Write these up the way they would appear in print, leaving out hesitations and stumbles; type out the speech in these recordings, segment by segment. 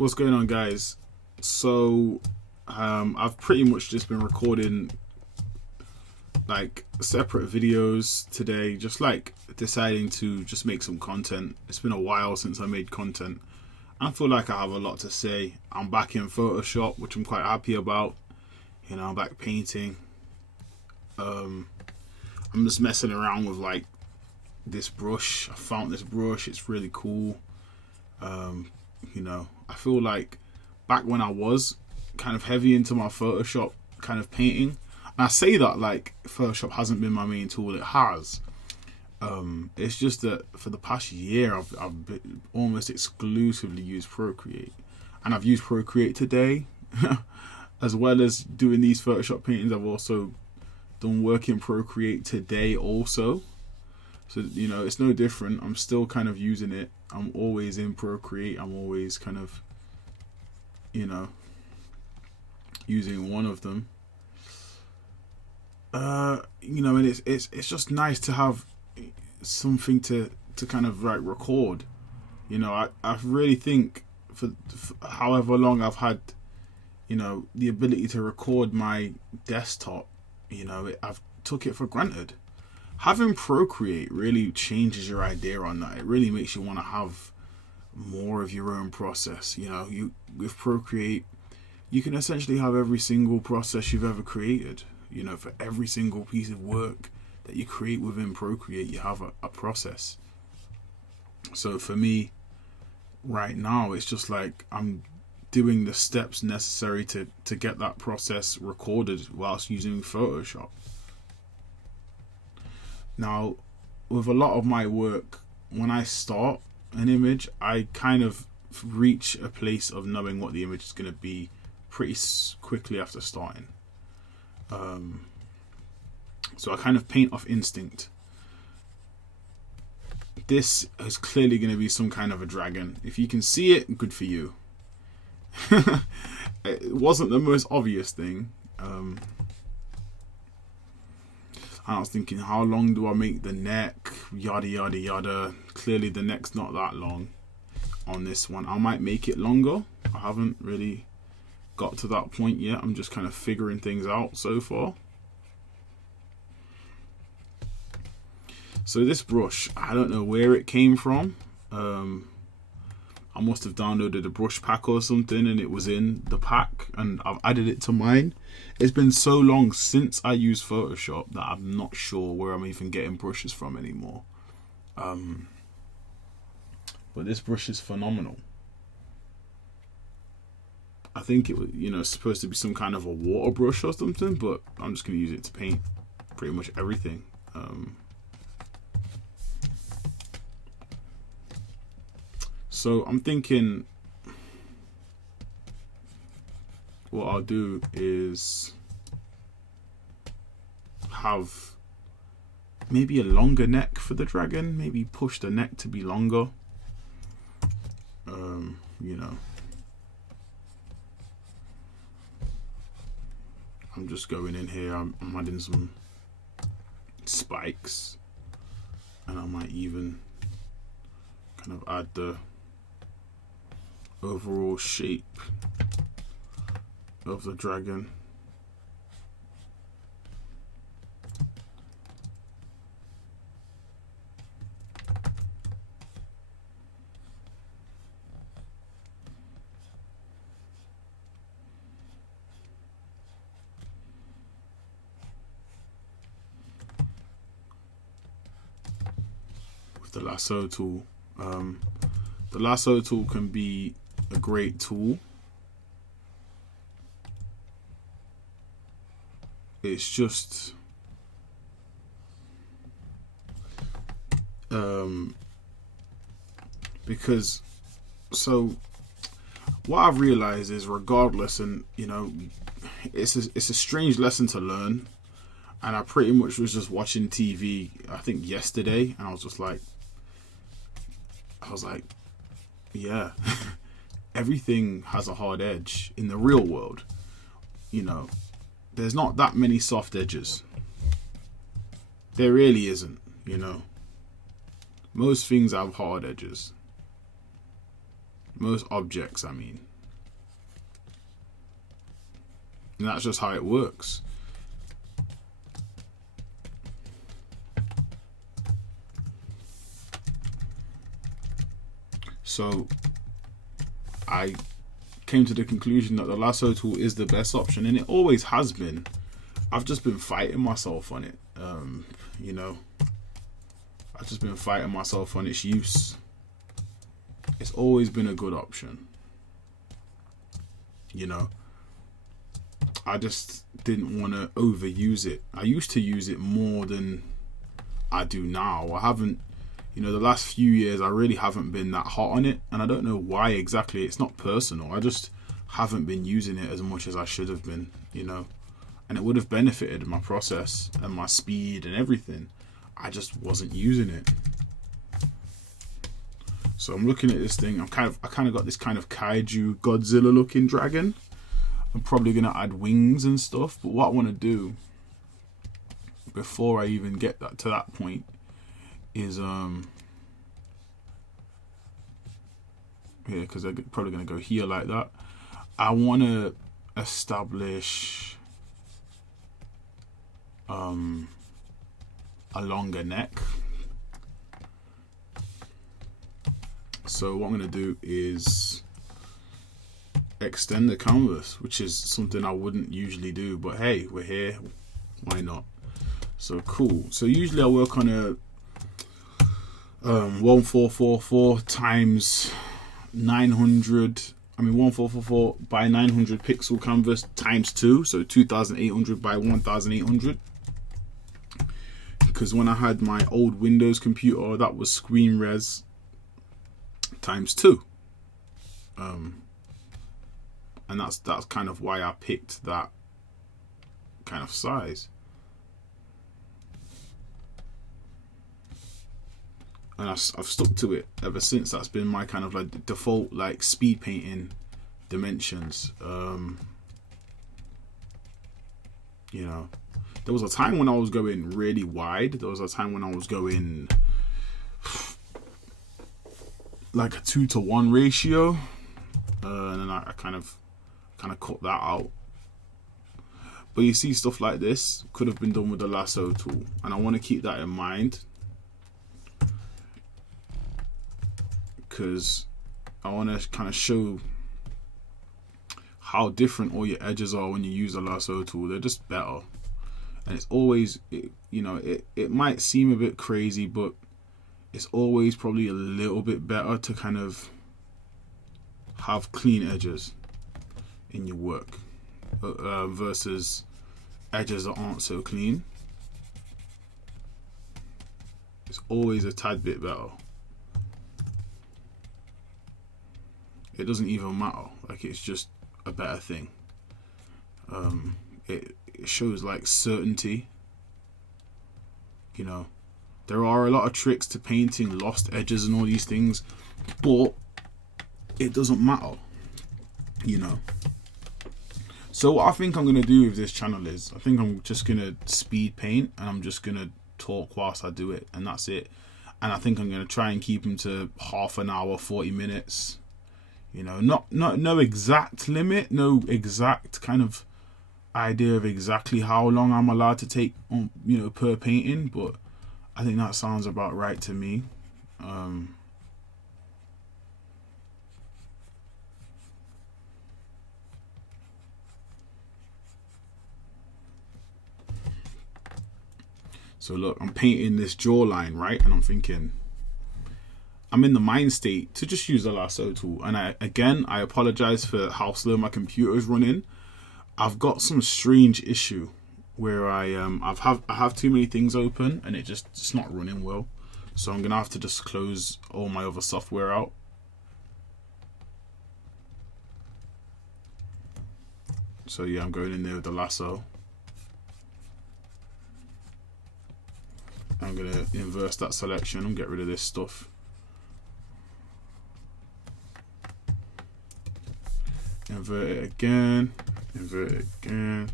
What's going on, guys? So, I've pretty much just been recording like separate videos today, just like deciding to just make some content. It's been a while since I made content. I feel like I have a lot to say. I'm back in Photoshop, which I'm quite happy about. I'm back painting. I'm just messing around with like this brush. I found this brush. It's really cool. I feel like back when I was kind of heavy into my Photoshop kind of painting, and I say that like Photoshop hasn't been my main tool. It has. It's just that for the past year, I've been almost exclusively used Procreate, and I've used Procreate today, as well as doing these Photoshop paintings. I've also done work in Procreate today also. So, it's no different. I'm still kind of using it. I'm always in Procreate. I'm always kind of, using one of them. And it's just nice to have something to kind of like record. I really think for however long I've had, the ability to record my desktop, I've took it for granted. Having Procreate really changes your idea on that. It really makes you want to have more of your own process. You with Procreate, you can essentially have every single process you've ever created. For every single piece of work that you create within Procreate, you have a process. So for me, right now, it's just like I'm doing the steps necessary to get that process recorded whilst using Photoshop. Now, with a lot of my work, when I start an image, I kind of reach a place of knowing what the image is going to be pretty quickly after starting. So I kind of paint off instinct. This is clearly going to be some kind of a dragon. If you can see it, good for you. It wasn't the most obvious thing. I was thinking, how long do I make the neck? Yada, yada, yada. Clearly the neck's not that long on this one. I might make it longer. I haven't really got to that point yet. I'm just kind of figuring things out so far. So this brush, I don't know where it came from. I must have downloaded a brush pack or something and it was in the pack and I've added it to mine. It's been so long since I used Photoshop that I'm not sure where I'm even getting brushes from anymore. But this brush is phenomenal. I think it was, supposed to be some kind of a water brush or something, but I'm just going to use it to paint pretty much everything. So I'm thinking what I'll do is have maybe a longer neck for the dragon, maybe push the neck to be longer. I'm just going in here, I'm adding some spikes and I might even kind of add the overall shape of the dragon. With the lasso tool. The lasso tool can be a great tool. It's just because what I've realized is regardless, and it's a strange lesson to learn, and I pretty much was just watching TV I think yesterday and I was like yeah. Everything has a hard edge in the real world. There's not that many soft edges. There really isn't. Most things have hard edges. Most objects, I mean. And that's just how it works. So I came to the conclusion that the lasso tool is the best option, and it always has been. I've just been fighting myself on it. You know, I've just been fighting myself on its use. It's always been a good option. You know, I just didn't want to overuse it. I used to use it more than I do now. I haven't, you know, the last few years I really haven't been that hot on it, and I don't know why exactly. It's not personal. I just haven't been using it as much as I should have been, you know, and it would have benefited my process and my speed and everything. I just wasn't using it. So I'm looking at this thing. I kind of got this kind of kaiju Godzilla looking dragon. I'm probably gonna add wings and stuff, but what I want to do before I even get to that point is yeah, because they're probably gonna go here like that. I want to establish a longer neck. So what I'm going to do is extend the canvas, which is something I wouldn't usually do, but hey, we're here, why not? So cool. So usually I work on a 1444 times 900, 1444 by 900 pixel canvas times 2, so 2800 by 1800. Because when I had my old Windows computer, that was screen res times 2, and that's kind of why I picked that kind of size. And I've stuck to it ever since. That's been my kind of like default like speed painting dimensions. You know, there was a time when I was going really wide. There was a time when I was going like a 2-to-1 ratio, and then I kind of cut that out. But you see, stuff like this could have been done with the lasso tool, and I want to keep that in mind, because I want to kind of show how different all your edges are when you use a lasso tool. They're just better, and it's always, you know, it might seem a bit crazy, but it's always probably a little bit better to kind of have clean edges in your work versus edges that aren't so clean. It's always a tad bit better. It doesn't even matter, like it's just a better thing. It shows like certainty, you know. There are a lot of tricks to painting lost edges and all these things, but it doesn't matter, you know. So what I think I'm going to do with this channel is, I think I'm just going to speed paint, and I'm just going to talk whilst I do it, and that's it. And I think I'm going to try and keep them to half an hour, 40 minutes. You know, no exact limit, no exact kind of idea of exactly how long I'm allowed to take on, you know, per painting, but I think that sounds about right to me. So look, I'm painting this jawline, right? And I'm thinking, I'm in the mind state to just use the lasso tool. And I apologize for how slow my computer is running. I've got some strange issue where I have too many things open, and it's not running well. So I'm gonna have to just close all my other software out. So yeah, I'm going in there with the lasso. I'm gonna inverse that selection and get rid of this stuff. Invert it again, invert it again.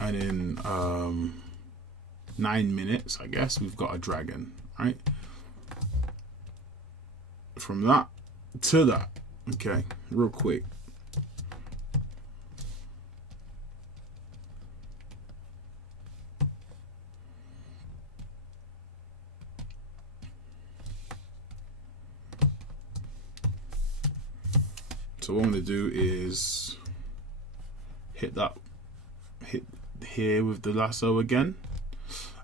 And then 9 minutes, I guess, we've got a dragon, right? From that to that, okay, real quick. So what I'm going to do is hit here with the lasso again.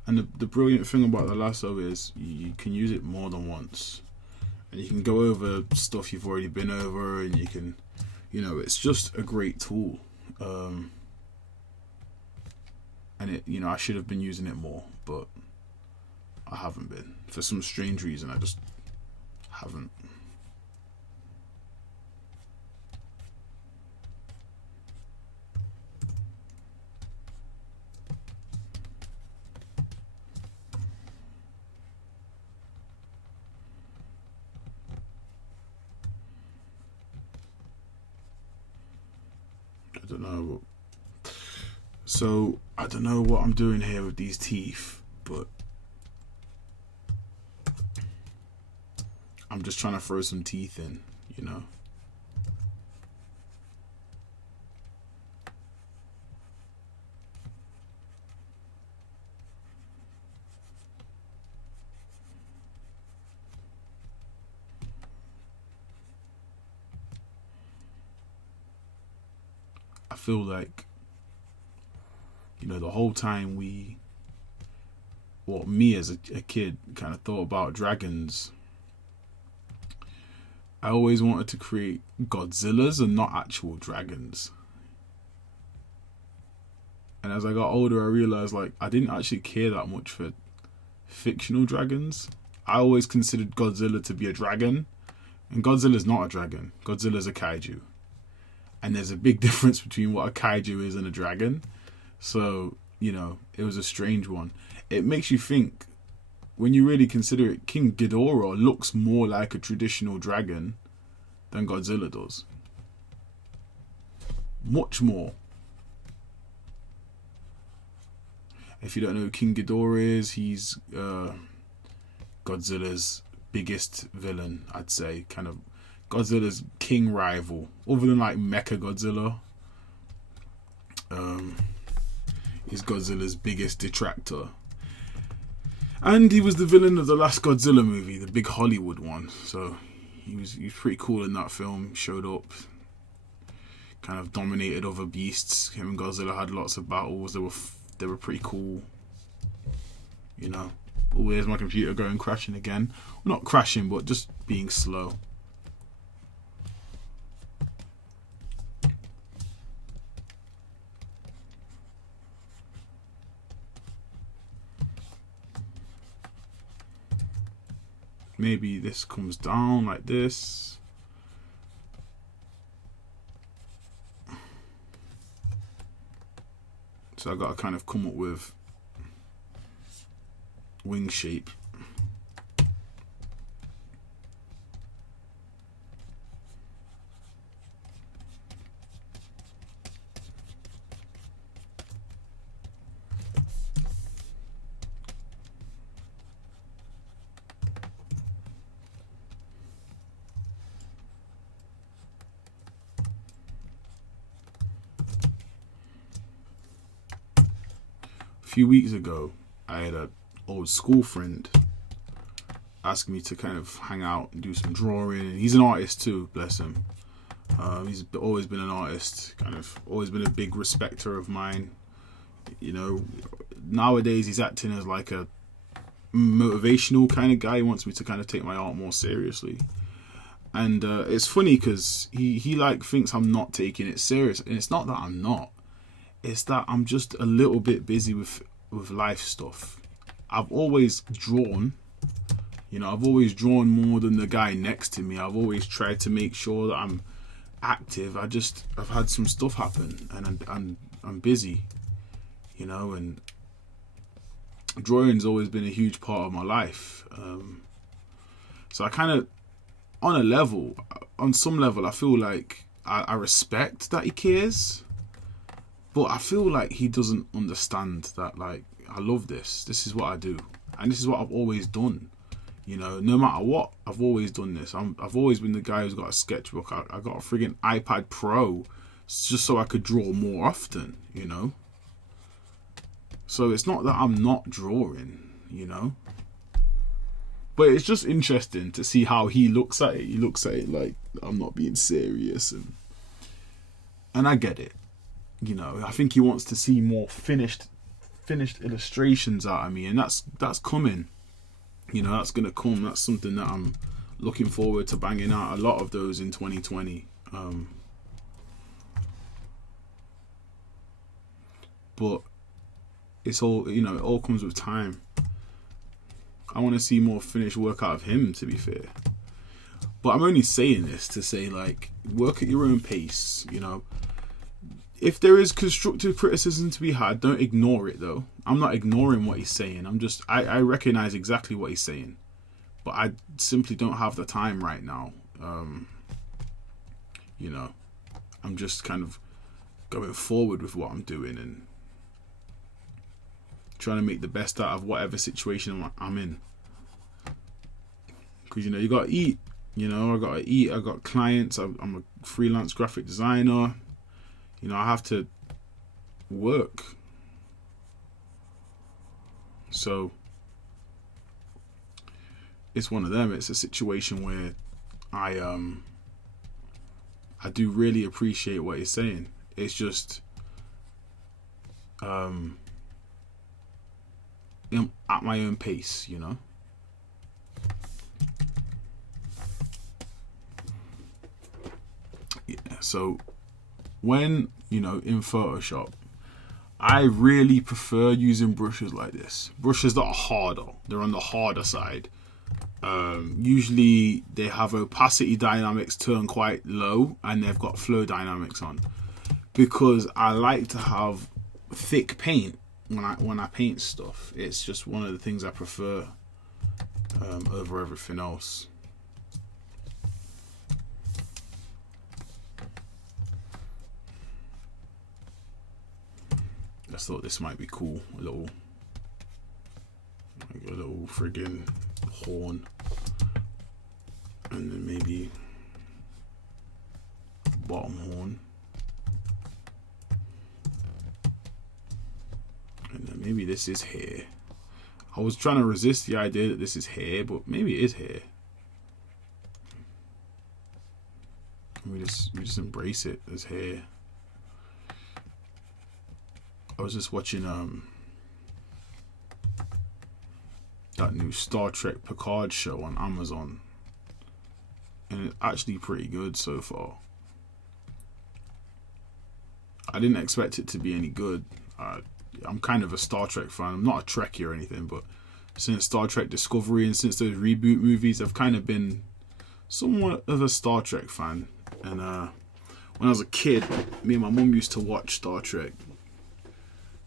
And the brilliant thing about the lasso is you can use it more than once. And you can go over stuff you've already been over, and you can, it's just a great tool. And I should have been using it more, but I haven't been. For some strange reason, I just haven't. I don't know. So I don't know what I'm doing here with these teeth, but I'm just trying to throw some teeth in, I feel like, the whole time me as a kid kind of thought about dragons, I always wanted to create Godzillas and not actual dragons. And as I got older, I realized I didn't actually care that much for fictional dragons. I always considered Godzilla to be a dragon, and Godzilla's not a dragon. Godzilla's a kaiju. And there's a big difference between what a kaiju is and a dragon. So, it was a strange one. It makes you think, when you really consider it, King Ghidorah looks more like a traditional dragon than Godzilla does. Much more. If you don't know who King Ghidorah is, he's Godzilla's biggest villain, I'd say. Kind of Godzilla's king rival. Other than Mecha Godzilla. He's Godzilla's biggest detractor. And he was the villain of the last Godzilla movie, the big Hollywood one. So he was pretty cool in that film. Showed up, kind of dominated other beasts. Him and Godzilla had lots of battles. They were pretty cool. Oh, there's my computer going crashing again. Well, not crashing, but just being slow. Maybe this comes down like this. So I got to kind of come up with wing shape. A few weeks ago, I had an old school friend asking me to kind of hang out and do some drawing. And he's an artist too, bless him. He's always been an artist, kind of always been a big respecter of mine. Nowadays he's acting as a motivational kind of guy. He wants me to kind of take my art more seriously. And it's funny because he thinks I'm not taking it serious. And it's not that I'm not. It's that I'm just a little bit busy with life stuff. I've always drawn. I've always drawn more than the guy next to me. I've always tried to make sure that I'm active. I've had some stuff happen, and I'm busy. And drawing's always been a huge part of my life. So I kind of, on some level, I feel like I respect that he cares. But I feel like he doesn't understand that, I love this. This is what I do, and this is what I've always done. You know, no matter what, I've always done this. I've always been the guy who's got a sketchbook. I got a friggin' iPad Pro just so I could draw more often, you know. So it's not that I'm not drawing, you know. But it's just interesting to see how he looks at it. He looks at it like I'm not being serious, and I get it. You know, I think he wants to see more finished illustrations out of me, and that's coming. You know, that's gonna come. That's something that I'm looking forward to banging out a lot of those in 2020. But it's all, you know, it all comes with time. I want to see more finished work out of him, to be fair. But I'm only saying this to say, like, work at your own pace, you know. If there is constructive criticism to be had, don't ignore it, though. I'm not ignoring what he's saying. I recognize exactly what he's saying. But I simply don't have the time right now. You know, I'm just kind of going forward with what I'm doing and trying to make the best out of whatever situation I'm in. Because, you know, you got to eat. You know, I got to eat. I got clients. I'm a freelance graphic designer. You know, I have to work. So it's one of them. It's a situation where I do really appreciate what he's saying. It's just at my own pace, you know. Yeah, so when, you know, in Photoshop, I really prefer using brushes like this. Brushes that are harder. They're on the harder side. Usually they have opacity dynamics turned quite low and they've got flow dynamics on, because I like to have thick paint when I paint stuff. It's just one of the things I prefer over everything else. I thought this might be cool. A little friggin' horn, and then maybe bottom horn, and then maybe this is hair. I was trying to resist the idea that this is hair, but maybe it is hair. We just embrace it as hair. I was just watching that new Star Trek Picard show on Amazon, and it's actually pretty good so far. I didn't expect it to be any good. I'm kind of a Star Trek fan. I'm not a Trekkie or anything, but since Star Trek Discovery and since those reboot movies, I've kind of been somewhat of a Star Trek fan. And when I was a kid, me and my mum used to watch Star Trek,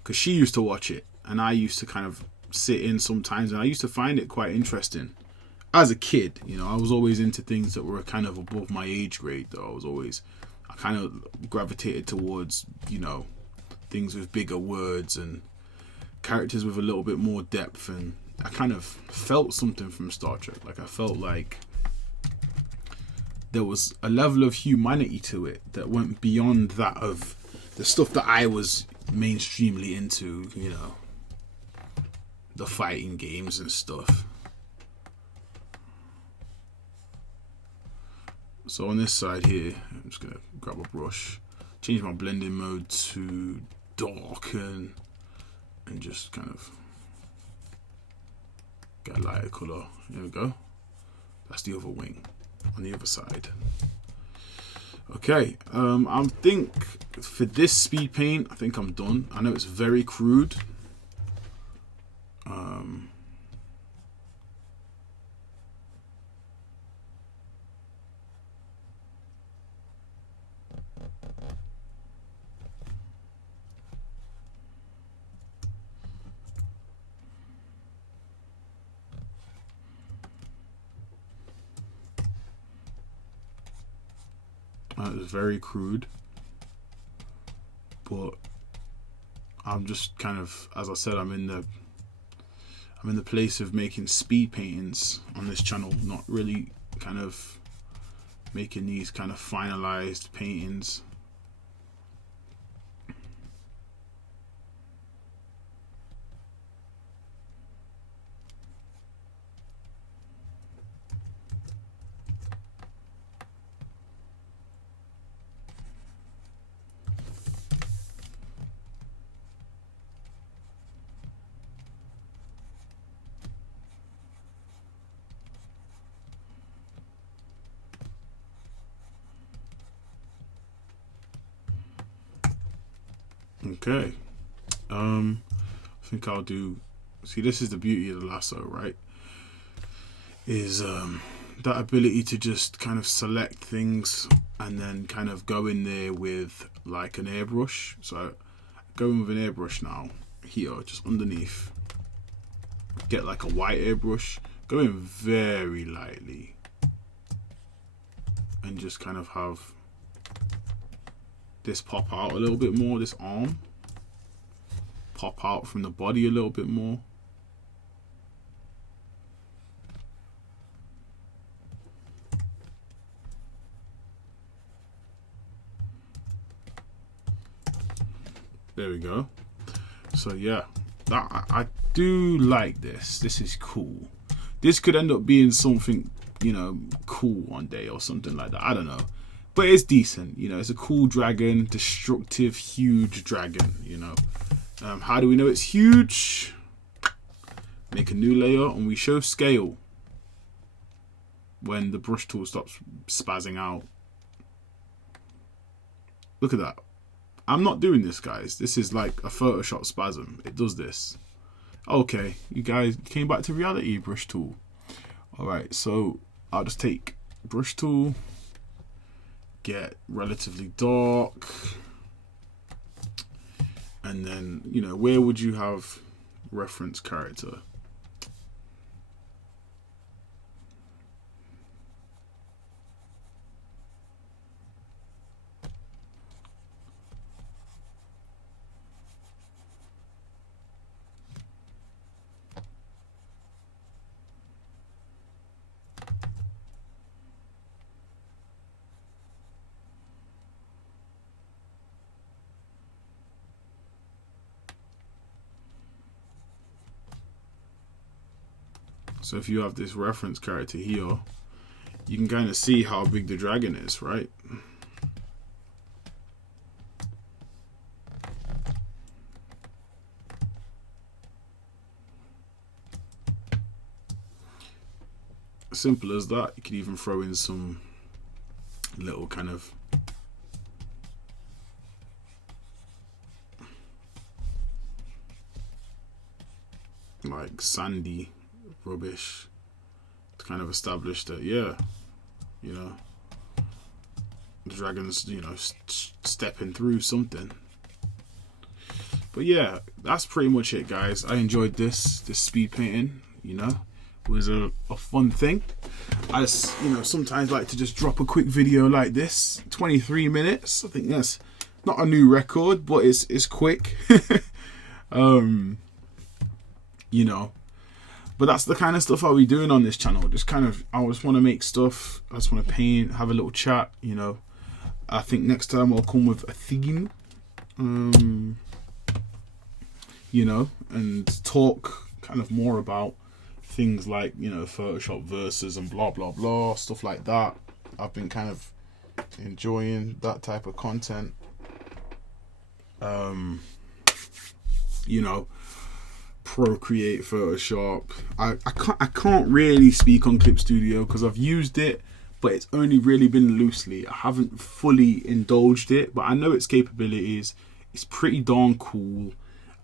because she used to watch it, and I used to kind of sit in sometimes, and I used to find it quite interesting. As a kid, you know, I was always into things that were kind of above my age grade, though. I kind of gravitated towards, you know, things with bigger words and characters with a little bit more depth, and I kind of felt something from Star Trek. Like, I felt like there was a level of humanity to it that went beyond that of the stuff that I was mainstreamly into, you know, the fighting games and stuff. So on this side here, I'm just gonna grab a brush, change my blending mode to darken, and just kind of get a lighter colour. There we go. That's the other wing on the other side. Okay, I think for this speed paint, I think I'm done. I know it's very crude. It's very crude, but I'm just kind of, as I said, I'm in the place of making speed paintings on this channel, not really kind of making these kind of finalized paintings. Okay, I think I'll do. See, this is the beauty of the lasso, right? Is that ability to just kind of select things and then kind of go in there with like an airbrush. So going with an airbrush now here, just underneath, get like a white airbrush, go in very lightly and just kind of have this pop out a little bit more, this arm pop out from the body a little bit more. There we go. So yeah, I do like this. This is cool. This could end up being something, you know, cool one day or something like that. I don't know. But it's decent, you know, it's a cool dragon, destructive, huge dragon, you know. How do we know it's huge? Make a new layer and we show scale when the brush tool stops spazzing out. Look at that. I'm not doing this, guys. This is like a Photoshop spasm. It does this. Okay, you guys came back to reality, brush tool. Alright, so I'll just take brush tool, get relatively dark, and then, you know, where would you have reference character? So if you have this reference character here, you can kind of see how big the dragon is, right? Simple as that. You could even throw in some little kind of like sandy rubbish to kind of establish that, yeah, you know, the dragon's, you know, stepping through something. But yeah, that's pretty much it, guys. I enjoyed this speed painting, you know. It was a fun thing. I just, you know, sometimes like to just drop a quick video like this, 23 minutes. I think that's not a new record, but it's quick. You know, but that's the kind of stuff I'll be doing on this channel. Just kind of, I just want to make stuff. I just want to paint, have a little chat, you know. I think next time I'll come with a theme, you know, and talk kind of more about things like, you know, Photoshop verses and blah, blah, blah, stuff like that. I've been kind of enjoying that type of content. You know, Procreate, Photoshop. I can't really speak on Clip Studio because I've used it, but it's only really been loosely. I haven't fully indulged it, but I know its capabilities. It's pretty darn cool.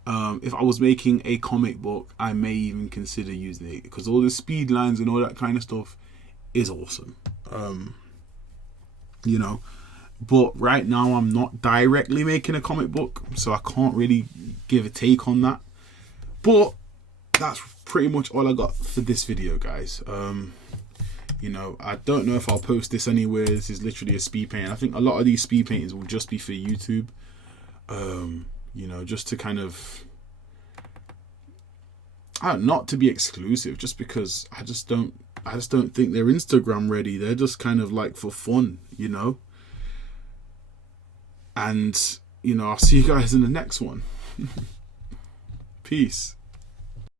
If I was making a comic book, I may even consider using it because all the speed lines and all that kind of stuff is awesome. You know, but right now I'm not directly making a comic book, so I can't really give a take on that. But that's pretty much all I got for this video, guys. You know, I don't know if I'll post this anywhere. This is literally a speed paint. I think a lot of these speed paintings will just be for YouTube. just to kind of, not to be exclusive, just because I just don't think they're Instagram ready. They're just kind of like for fun, And I'll see you guys in the next one. Peace.